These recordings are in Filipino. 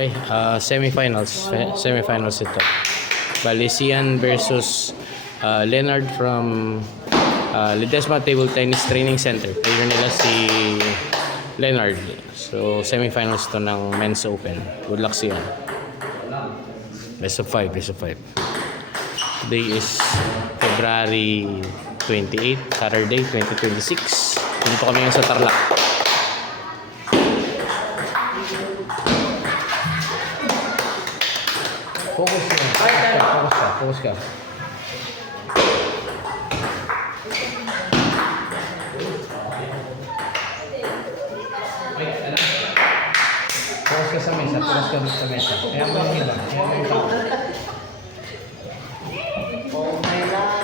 Okay, semifinals ito. Bali, Sian versus Leonard from Ledesma Table Tennis Training Center. Player nila si Leonard. So, semifinals to ng Men's Open. Good luck, Sian. Best of 5, best of 5. Today is February 28, Saturday, 2026. Dito kami ngayon sa Tarlac. Focus ka. Focus ka. Focus ka sa mesa. Focus ka sa mesa. Kaya mo yung iba. Kaya mo yung tao. Okay lang.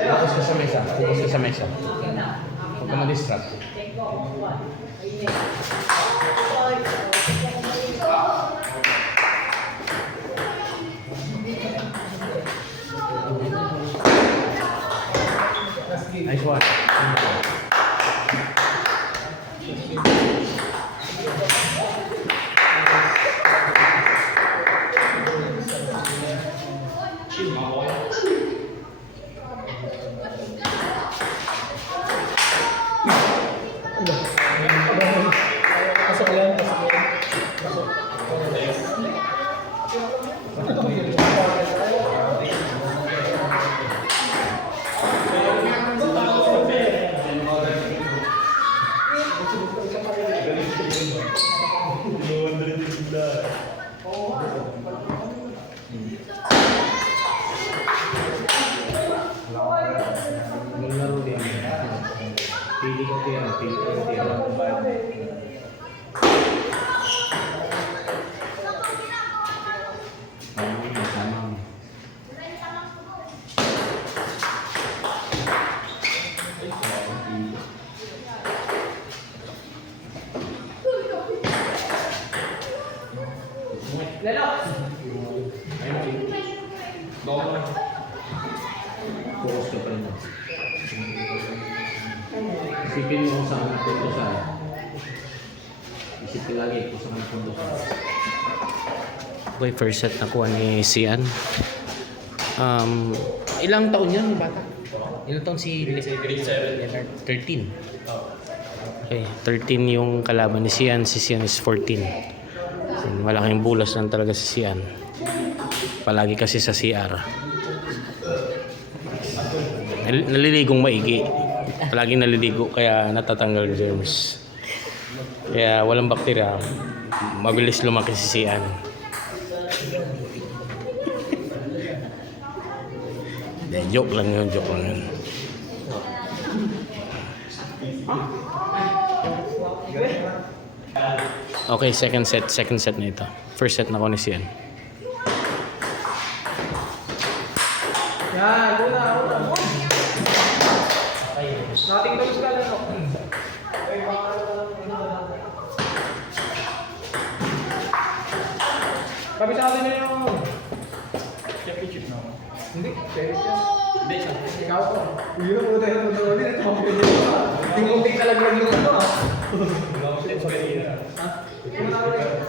Focus ka sa mesa. Focus ka sa mesa. Huwag ka ma-distract. Nice one. Pasok yan, pasok yan. Maglaro din. Pili ko tira. Sama. Focus ka pa rin. Isipin mo kung saan napunto sa. Isipin lagi kung saan napunto sa. Okay, first set nakuha ni Sian. Ilang taon yan yung bata? Ilang taon si Leonard? 13. Okay, 13 yung kalaban ni Sian. Si Sian is 14. Malaking bulas lang talaga si Sian. Palagi kasi sa CR. Naliligong maigi. Palaging naliligo kaya natatanggal germs. Kaya walang bakterya. Mabilis lumaki si Sian. Joke lang yun. Okay, second set na ito. First set na ko ni Sian. Yan, una. Nothing to ka lang. Kabisado niyo yung championship na ako. Hindi, tennis yan. Hindi siya. Ikaw ko. Yun, puta yung tutuloy. Yung kunting kalaglag yung ano ah. Ha? Yung nakawala yun.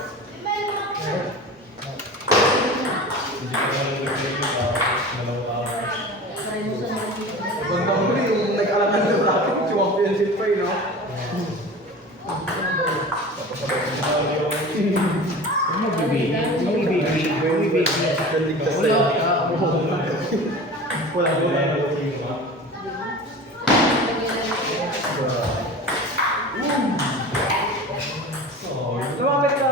Banda mo rin yung nag-alakan sa bracket, championship pa yun, no? Lumapit ka,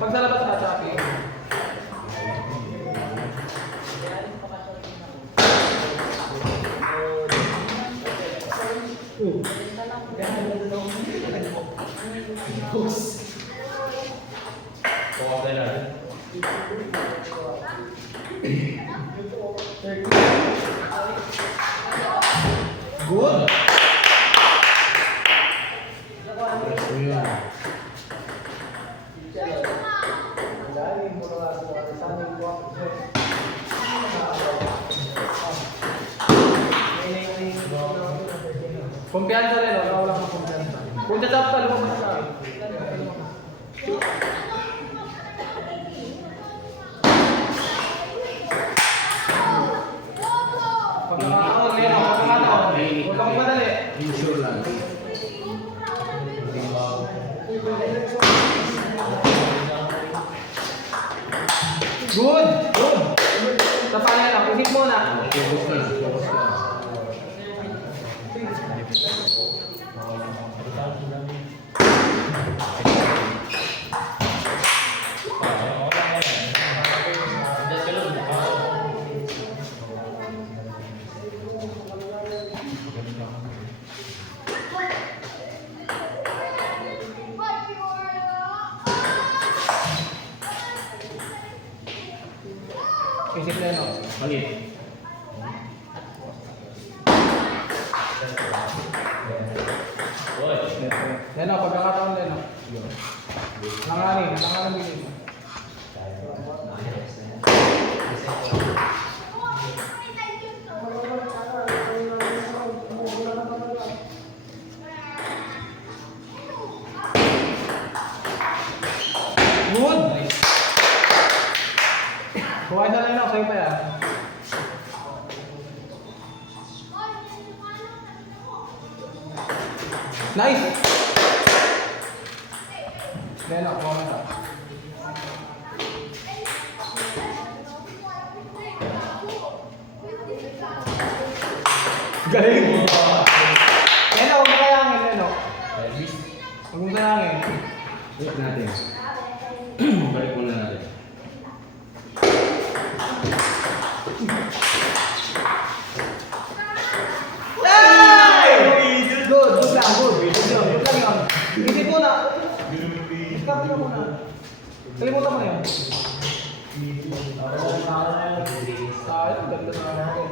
pag sa labas ka, sabi. Good. Kumpiyansa rin, wala kang kumpiyansa. Kung tatap ka, lumabas ka. Pagkakataon, Leno, pagkakataon. Huwag kang madali. Sure lang. Good! Good! Sa pala na, isip mo na. Focus ka na. Focus ka na. Isip Leno. Mali. Leno, pagkakataon Leno. Langanin, langanin din. Good! Kuha na Leno, sa'yo pa yan. Nice! Leno, kuha na ka. Galing! Leno, huwag mo kayangin, Leno. Huwag mo kayangin. Balik natin. Balik muna natin. Good! Good lang, good. Good lang yun. Isip mo na. Isip mo na. Kalimutan mo na yun. Ayun, ganda na natin.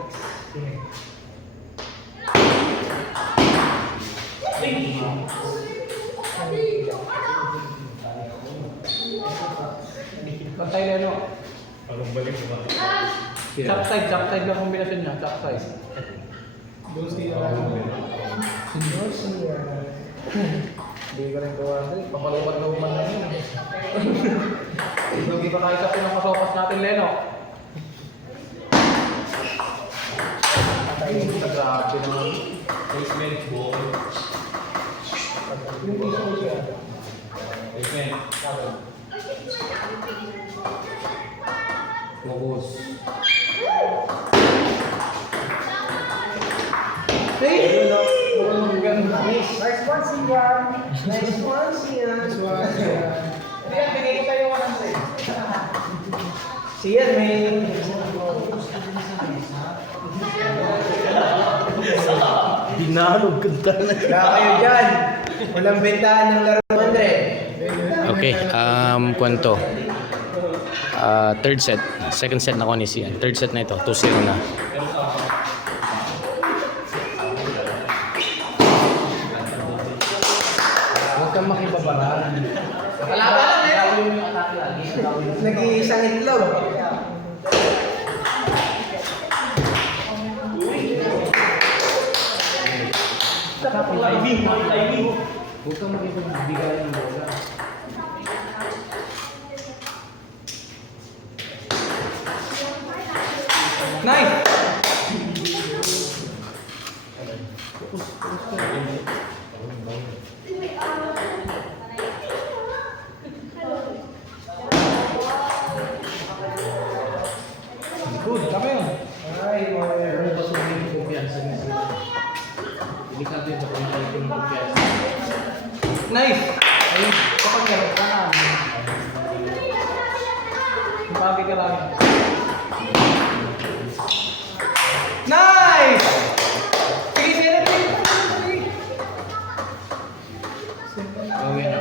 Bantay Leno. Chop side lang kombinasyon niya. Chop side. Doon siya. Senior, senior. Hindi ka rin gawa. Papalupad-lupad na yun. Hindi pa tayo sa pinakasopas natin, Leno. Ay, grabe naman. Placement ball. Yung piso siya. Placement. Focus. Hey! Ang ganda. Nice one, Sian. Nice one, Sian. Hindi, bigay ko kayo 100. Sian, may... Dinalog ka na. Kaya kayo dyan. Walang bentahan ng laro 100. Okay, kwento. Third set. Second set na ko ni Sian. Third set na ito. 2-0 na. Huwag kang makibabara. Kalaban lang, Leno. Nag-iisang itlog. Huwag kang makibabigay ng bola. Nice! Good, kami yun. Ay, Ano ba sa mga kumpiyansa niya sila? Hindi ka din sa kumpiyansa. Nice! Ay, kapag gano'n ka na. Yung bagay ka lang. Nice! Sige, sige, sige. Gawin na.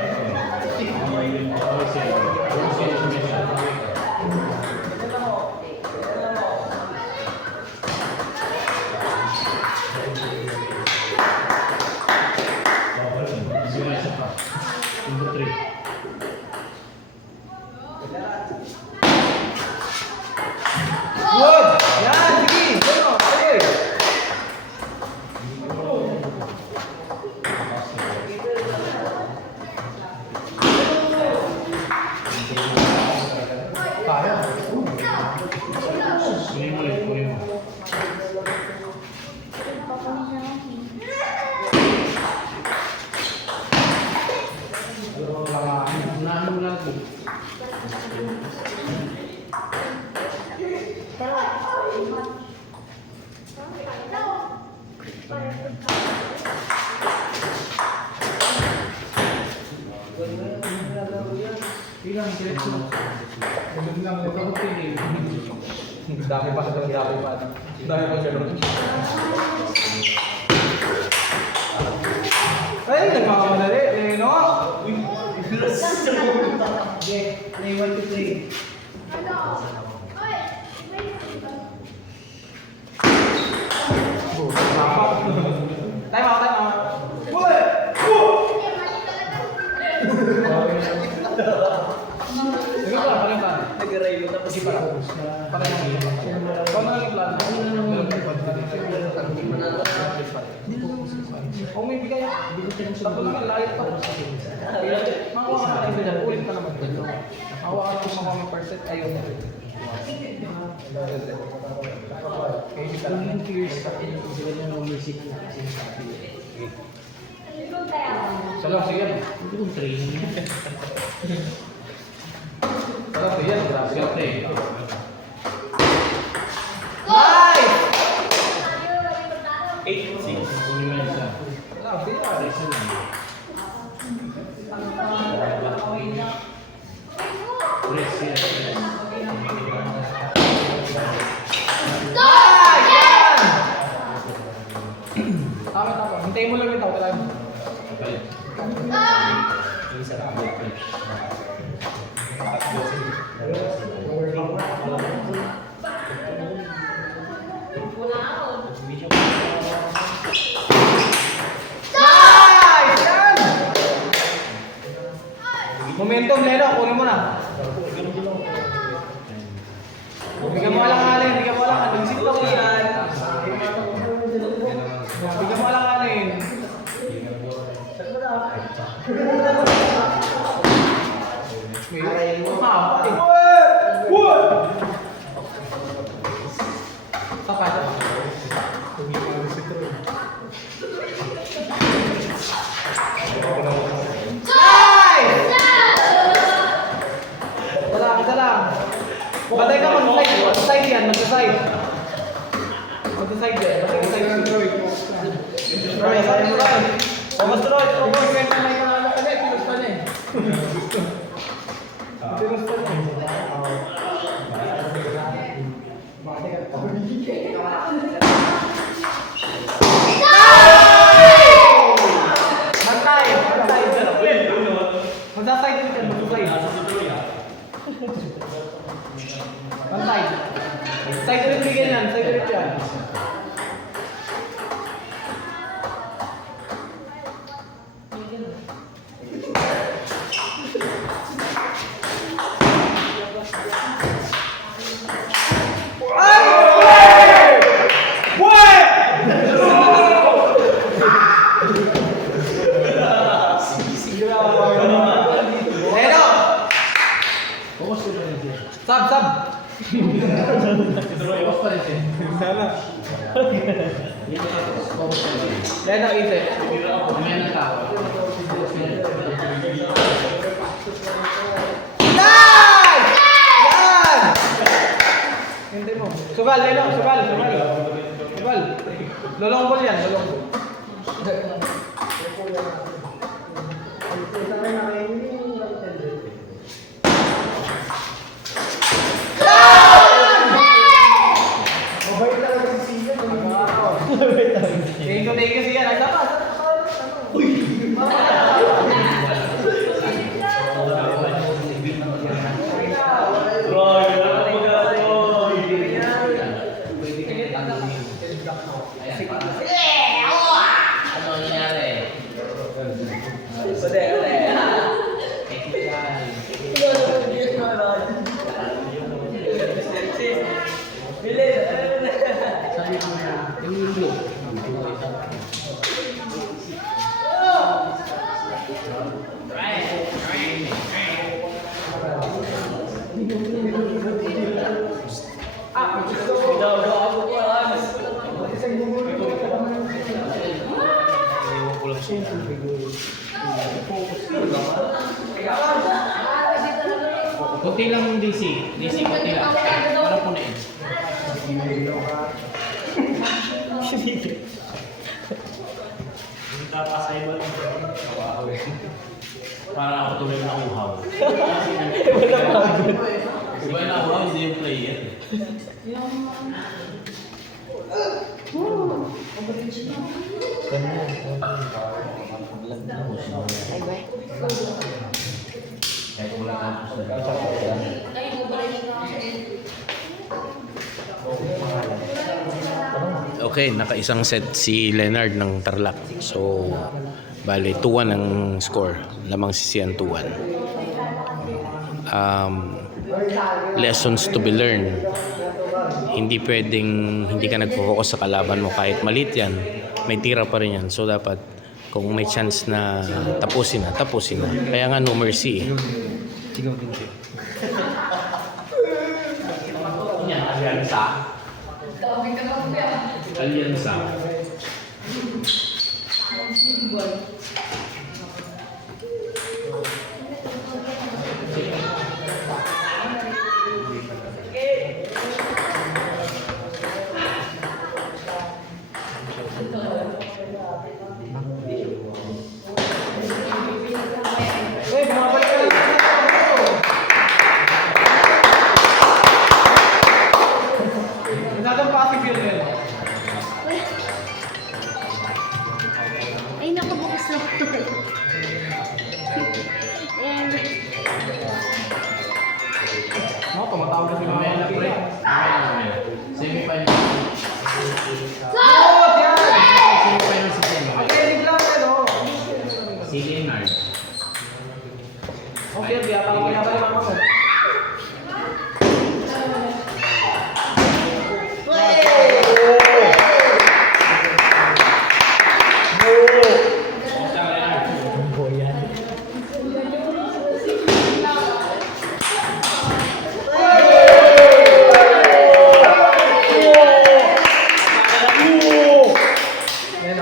Number 3. Ilang diretso. Ganun lang, ito ko tingin. Dami pa sa dami pa. Dami pa siya doon. Ay, nagmakamadali. Eh, no? Okay, play 1 to 3. Time out, time out. Boy! Sige pa, paling plan. Nag-arrive tapos Sige pa. Paling plan. Paano lang yung plan? Kung may bigay, tatlo naman, lahat pa. Makuha ka na tayo dyan, ulit ka naman. Makuha ka na kung makuha may percent, ayun. Okay, hindi ka lang. Salam, sige. Salam, sige. Grabe ka, play. Nice! 8-6. Salam, sige. Tama, tama. Hintayin mo lang yung tao. Kailangan mo. Nice! Yan! Momentum, Leno. Kunin mo na. Bigyan mo lang alin. Bigyan mo lang alin. Sit lang yan. Bigyan mo lang alin. Sapa, sapa. Isa lang. Batay ka mag-side. Mag-side yan. Mag-side. Mag-side yan. Mag-side yan. Roy, saan mo Roy? Focus Roy. Focus. Kwenta na yung mga kanya. Pilos pa niya eh. Pilos pa niya. Mag-side. Mag-side mo dyan. Mag-side. Mag-side. Side ulit bigyan yan. Side ulit yan. Sab, sab. Sana. Yan ang isip. Nice! Yan! Hindi mo. Subal, Leno. Subal, subal. Subal. Lolong ball yan, lolong ball. Thank you siya. Nasa pa. Kunti lang yung DC. DC kunti lang. Para punin. Para ako tuloy na uhaw. Wala pagod. Iba na uhaw, hindi yung player. Okay, naka-isang set si Leonard ng Tarlac. So, bali 2-1 ang score. Lamang sisiyan 2-1. Lessons to be learned. Hindi pwedeng hindi ka nagpo-focus sa kalaban mo kahit maliit yan, may tira pa rin yan. So dapat kung may chance na tapusin na. Kaya nga no mercy. Alyansa. Uy, bumabalik ka lang. Masyadong passive yun eh. Ay, nakabukas na ito. Ayan. No, tumatawag na sila mga laki. Semi-final. Oh, yan! Semi-final si Semi. Makinig lang yan, oh. Si Leonard. Okay, di ata ako pinabalik ako.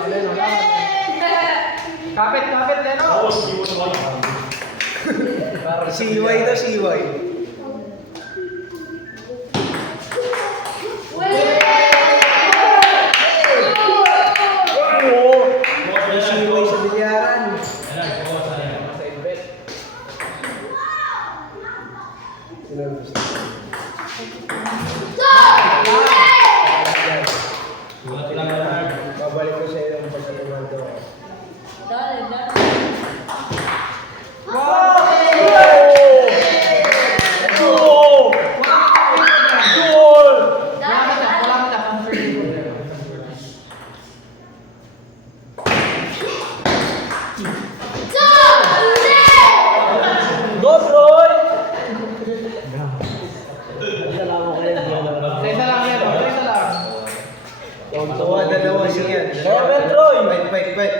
Leno. Kapit, Leno. Siway to, siway. Siway sa bilyaran. Babalik ko sa iyo ang pagkatuloy ko. Wala ka na. Go, Troy! Isa lang yan, oh. Isa lang. Tuwa, dalawa siya. Kaya, Troy!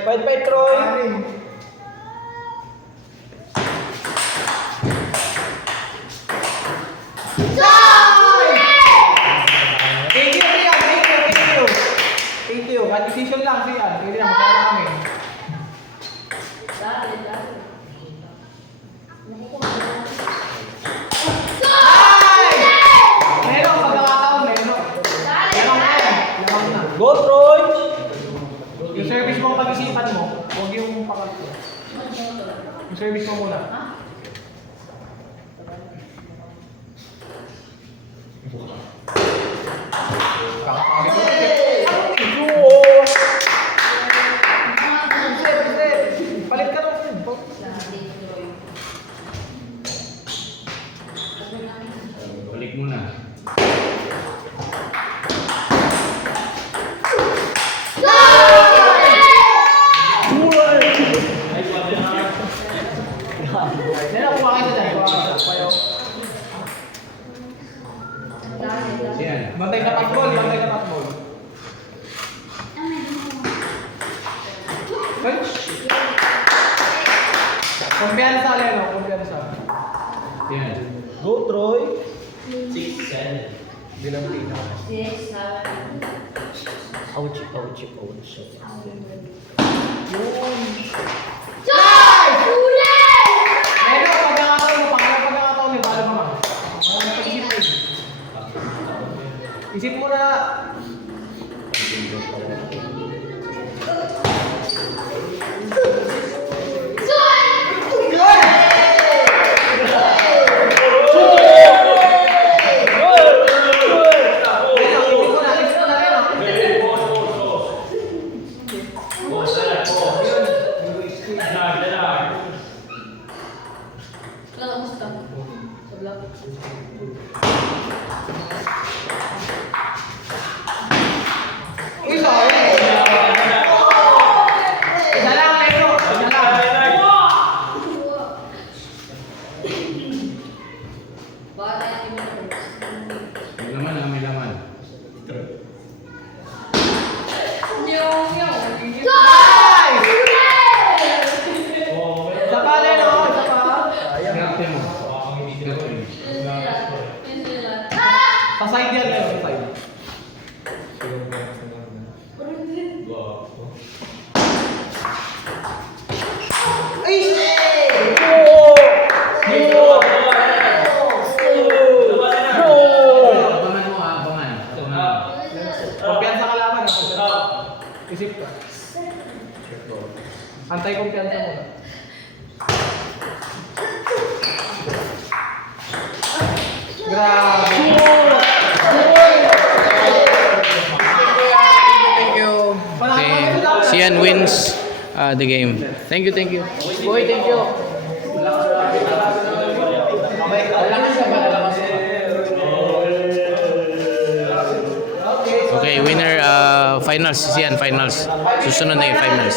Fight, Troy! Thank you. At decision lang siya. Pwede na magkala kami. Meron, pagkakataon, meron. Lamang na. Go, Troy! Yung service mo, pag-isipan mo, huwag yung pakalito. Yung service mo muna. Kakapagod mo. Palit ka lang. Balik muna. Nena, kuha kita dyan. Payo. Siyan. Bantay sa patbol. Hey! Kumpiyansa, Leno. Kumpiyansa. Siyan. Go, Troy! 6-7. Ouch. Leno, pagkakataon mo. Pangalang pagkakataon mo. Bala ka man. Pag-isip mo. Isip mo na. Naka-side yan, naka-side. Abangan mo ah, abangan. Kumpiyansa ka laban. Isip ka. Antay kumpiyansa mo. Grabe. Thank you. Okay. Sian wins the game. Thank you, thank you. Boy, thank you. Okay, winner finals. Sian finals. Susunod na yung finals.